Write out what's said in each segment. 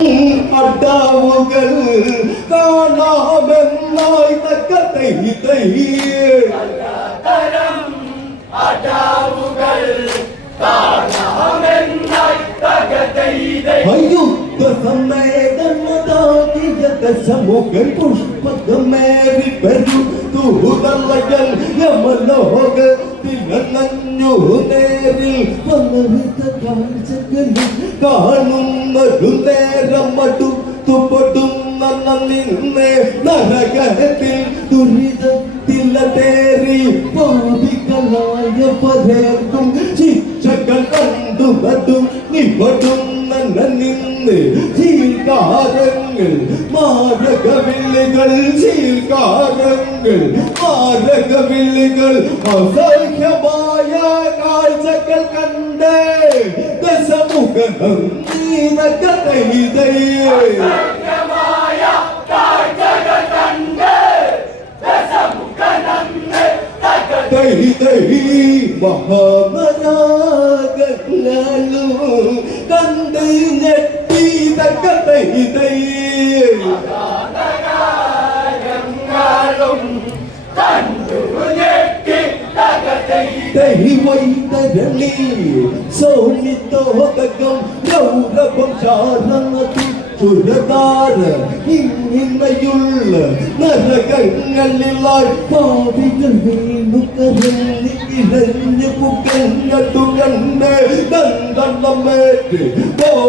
അഡാവുകൾ കാണാമെന്നായി തക്കത്തെ അയുദ്ധ സമേതമതാകിയ ദശമുഖൻ പുഷ്പകമേറി വരൂ തൂതലയൽ യമലോകത്തിലഞ്ഞു നേരിൽ പലവിധ കാഴ്ചകളിൽ കാണുന്നൊരു നേരം മടുത്തുപൊടുന്ന നിന്നെ നരകത്തിൽ ദുരിതത്തിലേറി പാപികളായ പലർക്കും മാരകവില്ലുകൾ ചീൽക്കാരങ്ങൾ മാരകവില്ലുകൾ അസഹ്യമായ കാഴ്ചകൾ കണ്ട് ദശമുഖം മഹാമരാഗങ്ങളു കണ്ട് ഞെട്ടി തക്ക തൈ തൈ ദൈവൈതരളി സൗമിത്തോതകം ഗൗരവം ശാരണത്തിൽ ചുരതാര ഇങ്ങനെയുള്ള നരകങ്ങളിലായി പാവികൾ വീണു കരഞ്ഞ് ഇഴഞ്ഞു പുകഞ്ഞു കണ്ട് ദന്തള്ളമേറ്റ് ബോധം തട്ടി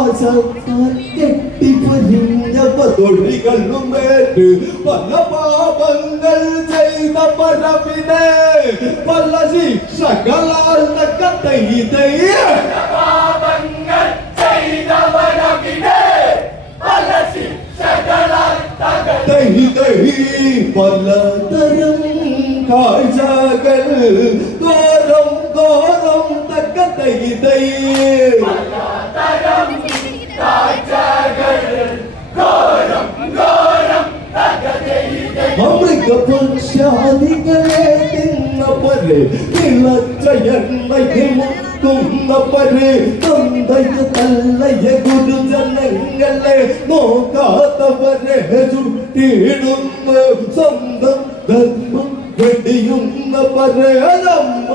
യമപാശത്താൽ കെട്ടിപ്പൊരിഞ്ഞപതൊഴികളുമേറ്റ് പല പാപങ്ങൾ ചെയ്ത പരവിനെ പല ശിക്ഷകളാൽ കത്തൈതേ തൈ തൈ പലതരം കാഴ്ചകൾ തോറും ഘോരം തൈ തൈ അമൃഗപക്ഷാദികളെ തിന്നപ്പര് തിളച്ച എണ്ണയും കുന്നപ്പര് തന്തയ തല്ലയ ഗുരുജനങ്ങളെ നോക്കാത്തവരെ ചുട്ടിടുന്നു സ്വന്തം ധർമ്മം വെടിയുന്ന പരയതമ്മ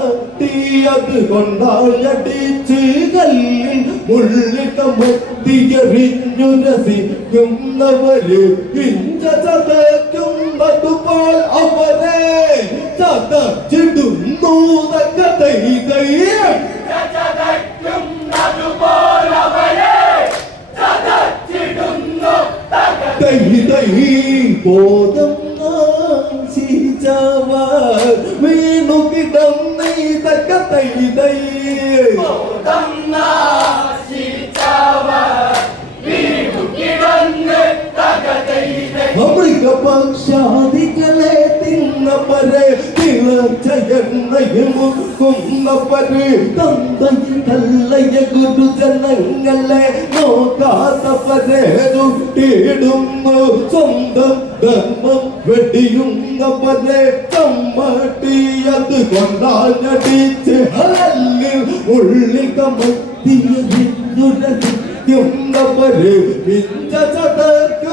തീയത് കൊണ്ടാടിച്ച് കല്ലിൽ മുള്ളിട്ട മത്തിയെറിഞ്ഞു രസിക്കുന്നവര് ഇഞ്ച അവരെ തല്ലയ ഗുരുജനങ്ങളെ നോക്കാത്തപ്പരെ തൊട്ടിടുന്നു സ്വന്തം ധർമ്മം വെടിയുന്നവരെ ചമ്മട്ടിയത് കൊണ്ടാടിച്ച് അല്ലിൽ ഉള്ളിൽ കമത്തിയുന്നവര് മിഞ്ച ചതയ്ക്കുന്നതുപോലവരെ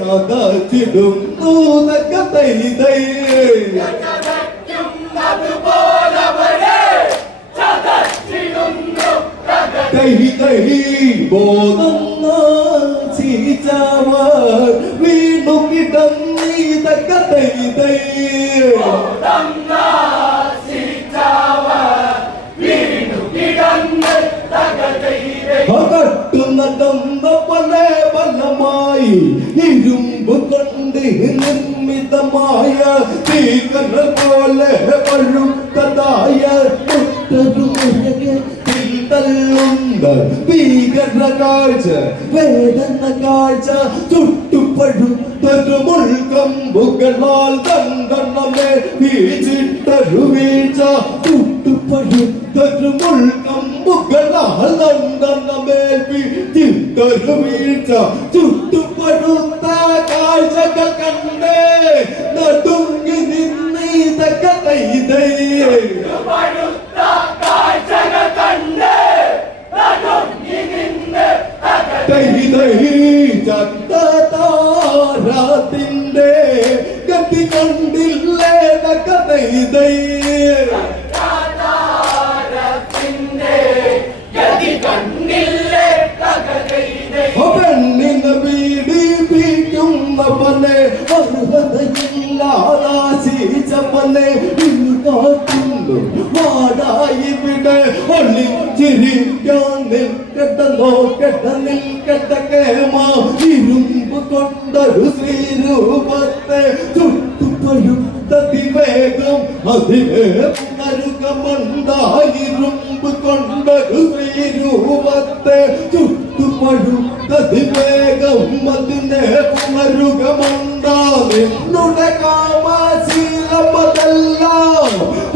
ചതച്ചിടുന്നു തൈ തൈ തൈ തൈ ബോധം നാശിച്ചവർ വീണു കിടന്നീ തക്ക തൈ തൈ അകട്ടുന്നതന്ന പല പലമായി ഇരുമ്പ് കൊണ്ട് നിർമ്മിതമായ തീകണൽ പോലെ പഴുത്തതായ തള്ളുന്ന ഭീകര കാഴ്ച വേദന കാഴ്ച ചുട്ടുപഴുത്തൊരു മുൾക്കമ്പുകളാൽ തങ്കണ്ണമേ വീച്ചിട്ടൊരു വീഴ്ച ചുട്ടുപഴുത്തൊരു മുൾക്കമ്പുകളാൽ തങ്കണ്ണമേൽ വീച്ചിട്ടൊരു വീഴ്ച ചുട്ടുപഴുത്ത കാഴ്ചകൾ കണ്ടേ നടുങ്ങി നിന്നീ തക്ക തൈ തൈ പഴുത്ത ദഹി ദഹി ചത്താരത്തിന്റെ ഗതി കണ്ടില്ലേ കഥയി പെണ്ണിന് പീഡിപ്പിക്കുന്നവനെ അർഹതയില്ലാതാശിച്ചവനെ ഇന്ന് കാത്തി കണ്ട് ഒളിച്ചിരിക്കാൻ നിൽക്കട്ട നോക്കട്ട നിൽക്കട്ട കേമ. ഇരുമ്പ് കൊണ്ടൊരു ശ്രീരൂപത്തെ ചുട്ടുപഴുത്തതിവേഗം അതിനെ പുനരുകമണ്ടായിരുമ്പ് കൊണ്ടൊരു ശ്രീരൂപത്തെ ചുട്ടുപഴുത്തതിവേഗം അതിനെ പുനരുകമണ്ടാ നിന്നുടെ കാമാശീലമതല്ല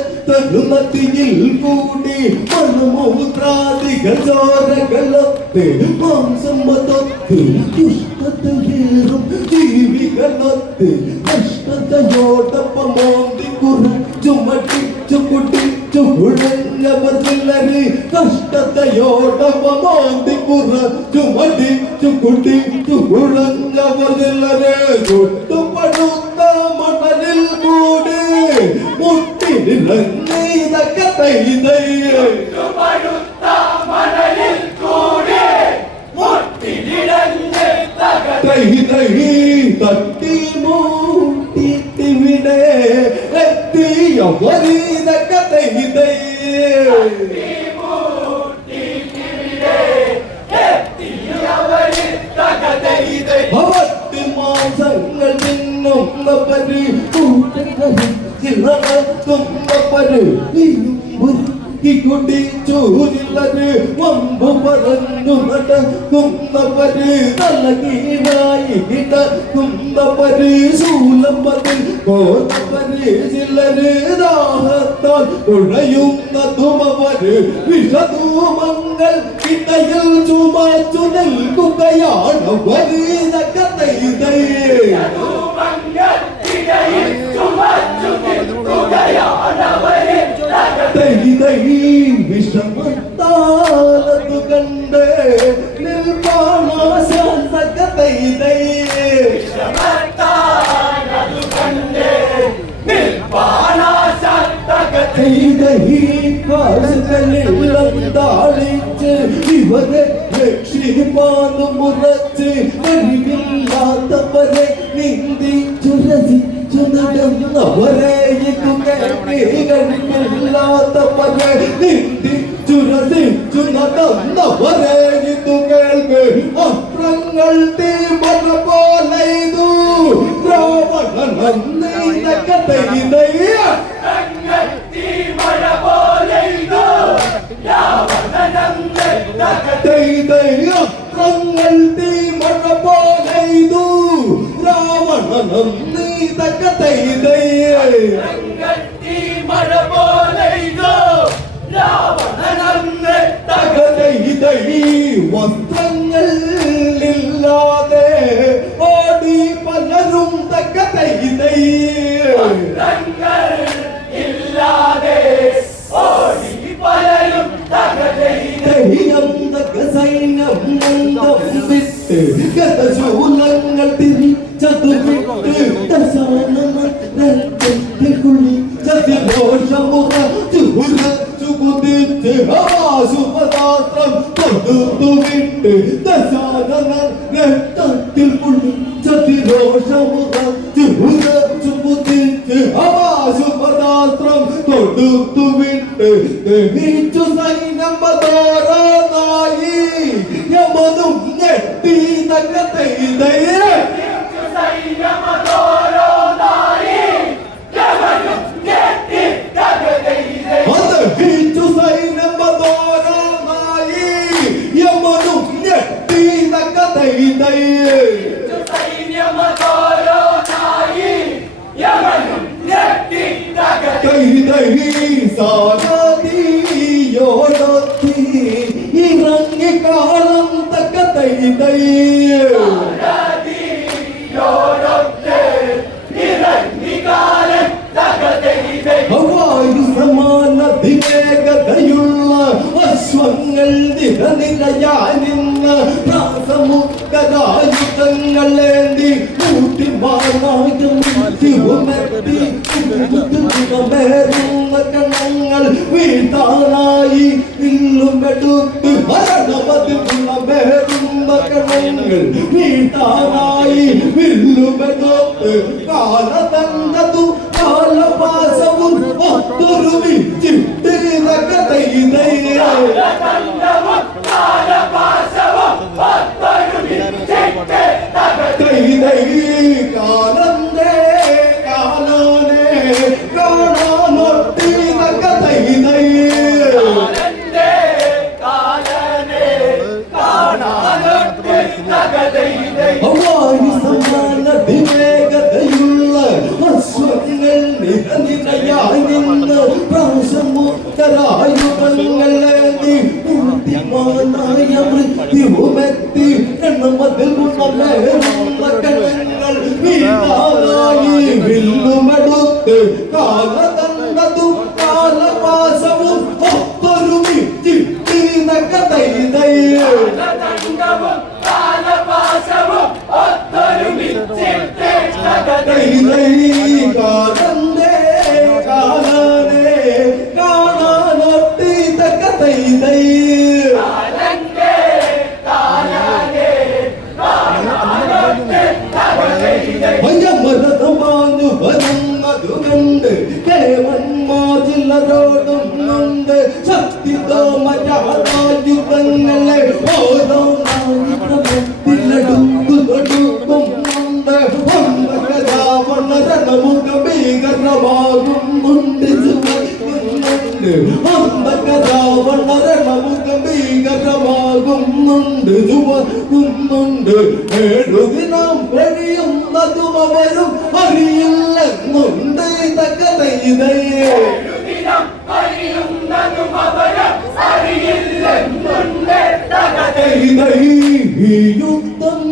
മറ്റൊരിടത്തൊരുമതിയിൽ കൂടി മണമൂത്രാദികൾ ചോരകളൊത്ത് മാംസമതൊത്ത് ദുഷ്ടതയേറും ജീവികളൊത്ത് കഷ്ടതയോടൊപ്പം മോന്തി കുറച്ചു മട്ടിച്ചു കുട്ടിച്ചു കുഴഞ്ഞവർ ചിലര് കഷ്ടതയോടൊപ്പം മോന്തി കുറച്ചു മടിച്ചു കുട്ടിച്ചു കുഴഞ്ഞവർ ചിലര് ചുട്ടുപടുത്ത പഴുത്ത മണലിൽ കൂടി മുട്ടിലിടഞ്ഞ് തകത തട്ടി മൂട്ടിട്ടിവിടെ എത്തിയവരീതൊക്കെ തൈതയ്യേ എത്തിയവര് തകത ഇത് പത്ത് ചിറകത്തുന്നവര് ഈ കുടിച്ചൂരില്ലര് വമ്പ് പറഞ്ഞു നടക്കുന്നവര് തലകീഴായി കിടക്കുന്നവര് ശൂലമ്പതിൽ കോർന്നവര് ചിലര് ദാഹത്താൽ ഉഴയുന്നതുമവര് വിഷധൂമങ്ങൾ കിടയിൽ ചുമച്ചു നിൽക്കുകയാണ് വരീതൊക്കെ തൈതയേ വിഷമത്താലതു കണ്ട് നിൽപ്പാണാശാന്തക തൈതൈ കാശുകളിൽ താളിച്ച് ഇവരെ രക്ഷിപ്പാന്ന് നടന്നവരെ കഴിവില്ലാത്തവരെ നിന്ദിച്ചു രസിച്ചു നടന്നവരെ ഇതു കേൾക്ക് അസ്ത്രങ്ങൾ തീമറ പോലെ ഇതു രാവണൻ നന്ദം വിട്ട് ഗതശൂലങ്ങൾ തിരിച്ചതു വിട്ട് ദശാനമത്തിൽ കുളിച്ചതി ദോഷമുറ ചുരച്ചു കുതിച്ച് ആശുപതാസ്ത്രം തൊടുത്തു വിട്ട് ദശാനന രക്തത്തിൽ കുളിച്ചതി ദോഷമുറ ചുരച്ചു കുതിച്ച് ആശുപതാസ്ത്രം തൊടുത്തു വിട്ട് അശ്വങ്ങൾ നിരനിരയായി നിന്ന് കണ്ണങ്ങളേന്തി കൂട്ടി മാറുന്ന കണ്ണങ്ങൾ വീട്ടാനായി വില്ലുമെടുത്ത് മരണമതിലുള്ള മേറുന്ന കണ്ണങ്ങൾ വീട്ടാനായി വില്ലുമെടുത്ത് കാലതന്നതു കാലപാസവും ഒത്തൊരുമിച്ചിട്ട് കഥയിതയ്യ കണ്ടവും 네. കേവന്മാതിലരോടും നൊണ്ട് ശക്തി തോമരായുധങ്ങളെ ഓരോ നായികത്തിലടുക്കു തൊടുക്കും നൊണ്ട് രാവണ രണമുഖ ഭീകരമാകുന്നുണ്ട് ചുവക്കുന്നുണ്ട് അന്തക രാവണ രണമുഖ ഭീകരമാകുന്നുണ്ട് ചുവക്കുന്നുണ്ട് ഏഴുദിനം കഴിയുന്നതും അവരും അറിയില്ലെന്നുണ്ട്. തക്കതൈതയേ ദിനം കഴിയുന്നതും അവരും അറിയില്ലെന്നുണ്ട് തകതയിലെ ഈ യുദ്ധം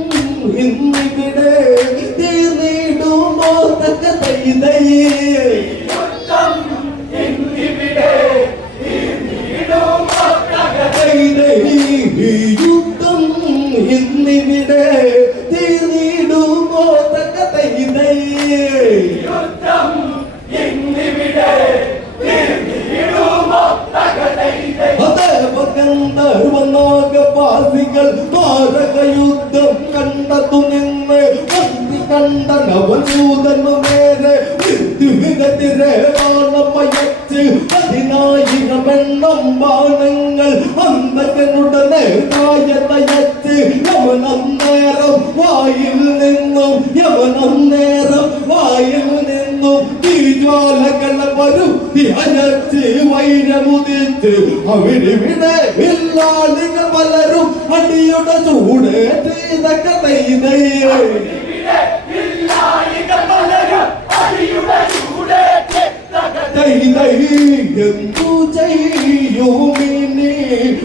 കണ്ടതു നിന്ന് സൂതനു നേരെ മൃത്യുവിനെതിരെ ബാണമയച്ച് പതിനായിരം എണ്ണം ബാണങ്ങൾ അന്തകനുടനെ തായതയച്ച് യവനന്നേരം വായിൽ നിന്നും യവനന്നേരം വായിൽ നിന്നും തീജ്വാലകളെ വരുത്തി അനച്ച് വൈരമുദിച്ച് അവിടിവിടെ നിങ്ങൾ പലരും അടിയുടെ ചൂടേറ്റ് ഇതൊക്കെ തൈതയ്യേ എന്തു ചെയ്യുമിനി?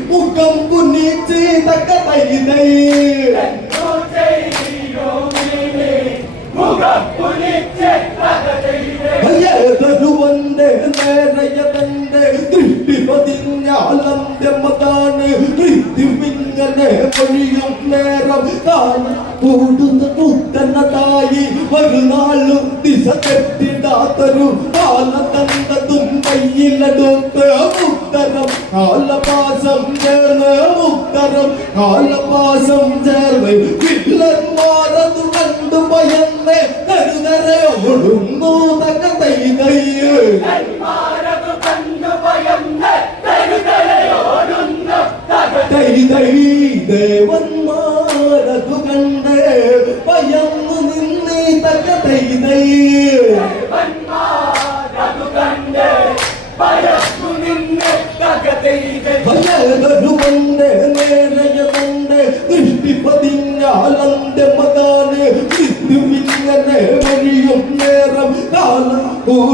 മുഖം കുന്നിച്ച് തക്ക തൈതൈ ഭയതരുവന്റെ നേരയതന്റെ ദൃഷ്ടി പതിഞ്ഞാലന്ത്യമതാണ് മൃത്യുവിങ്ങനെ പൊഴിയും നേരം കാലം കൂടുന്ന കുത്തനതായി ഒരു നാളും ദിശ കെട്ടിടാത്തൊരു കാലത്തണ്ടതും കയ്യിലെടുത്ത് ഉത്തരം കാലപാസം ചേർന്ന് മുത്തരം കാലപാസം ചേർന്ന് വില്ലന്മാരതു കണ്ടു ഭയന്ന് കരുതരെ ഓടുന്നു തക്ക തൈതയ്യ് തൈതൈ ദേവന്മാരതു കണ്ട് ഭയന്നു നിന്നീ തക്ക തൈതയ്യ് ഭയകരുവന്റെ നേരയതന്റെ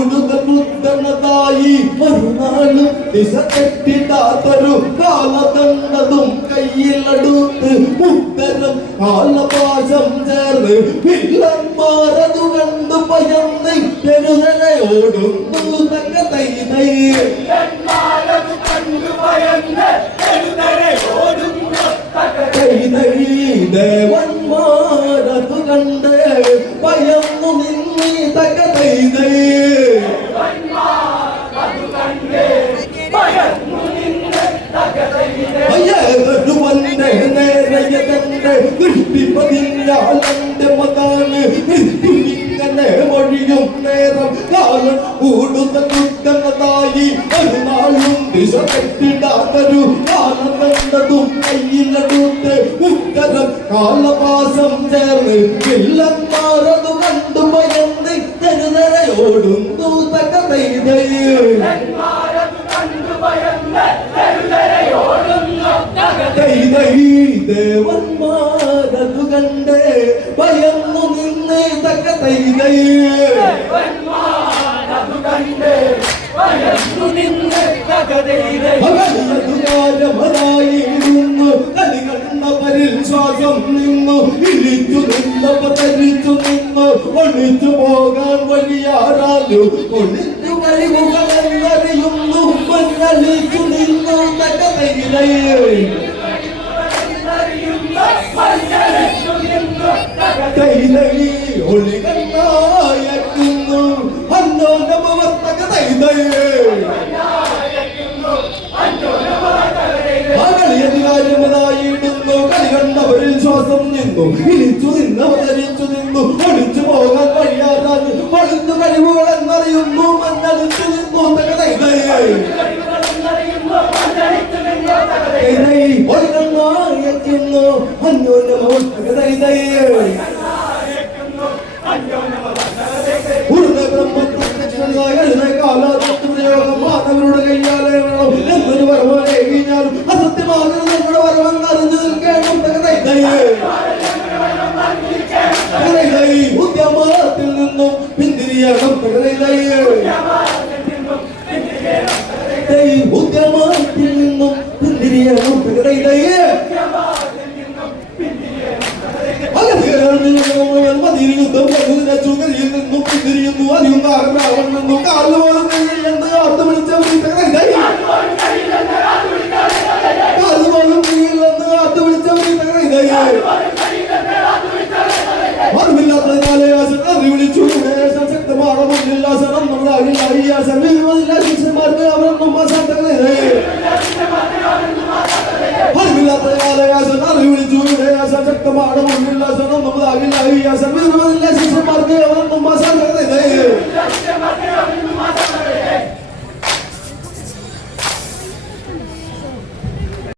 ಬೂಡುದ ಮುದ್ದನ ತಾಯಿ ಮರುನಾಳು ದಿಸ കെട്ടിടാത്തൊരു കാലതണ്ടതും കയ്യിലെടുത്ത് ഉത്തരം ആലപാശം ചേർന്ന് പിള്ളന്മാരതു കണ്ട് പയന്ന് പെരുതലയോടുന്നു തങ്ക തൈ തൈ ദേവന്മാരതു കണ്ട് പയന്നു നിന്നി തക തൈ തൈ ദേവന്മാരതു ചുറ്റിപ്പതിഞ്ഞാലെന്റെ മതാണ് ഇങ്ങനെ മൊഴിയും നേരം കാലം കൂടുതൽ കുറ്റങ്ങളായി ഒരു നാളും ദിശ തെറ്റിടാത്തൊരു കാലം കണ്ടതും കയ്യിലെടുത്ത് ഉത്തരം കാലപാസം ചേർന്ന് വില്ലന്മാരതു കണ്ടു ഭയന്ന് തെരുതരയോടുന്നു തകതൈതേ മാരതു കണ്ടു കണ്ട് ഭയന്നു നിന്ന് തക്ക തൈതൈ ദേവന്മാരതു കണ്ട് കലി ശ്വാസം നിന്നു. ഇളിച്ചു നിന്നവ തരിച്ചു നിന്നു. ഒളിച്ചു പോകാൻ വഴിയാറാലു ഒളിച്ചു കഴിവുകളെന്നറിയുന്നു മഞ്ഞളിച്ചു നിന്നു. തക്ക മഞ്ഞളിച്ചു നിന്നു തകത തൈതൈ ഒളികണ്ണായക്കുന്നു അന്നോ നമവർത്തക തൈതൈ കളിയധികാരമതായിടുന്നു കളി കണ്ടവരിൽ ശ്വാസം നിന്നു. ഇളിച്ചു നിന്നവർ ധരിച്ചു നിന്നു. ഒളിച്ചു പോകാൻ കഴിയാതെ ഒളിച്ചു കഴിവുകൾ എന്നറിയുന്നു മഞ്ഞളിച്ചു നിന്നു. തക നിന്നു ബ്രഹ്മപ്രത്യക്ഷനായ എഴുന്നേ കാലാതത്വപ്രയോഗം മാനവരുടെ കയ്യാലെ എന്നൊരു വരവാനെ കഴിഞ്ഞാലും അസത്യമാകുന്ന നമ്മുടെ വരവെന്ന് അറിഞ്ഞു നിൽക്കണം ഉദ്യമത്തിൽ നിന്നും പിന്തിരിയണം ഉദ്യമത്തിൽ നിന്നും പിന്തിരിയണം മതിയിൽ യുദ്ധം ചുകരിയിൽ നിന്നും പിന്തിരിയുന്നു അധികം കാലം നിന്നു കാലിൽ പോലും എന്ന് അർത്ഥം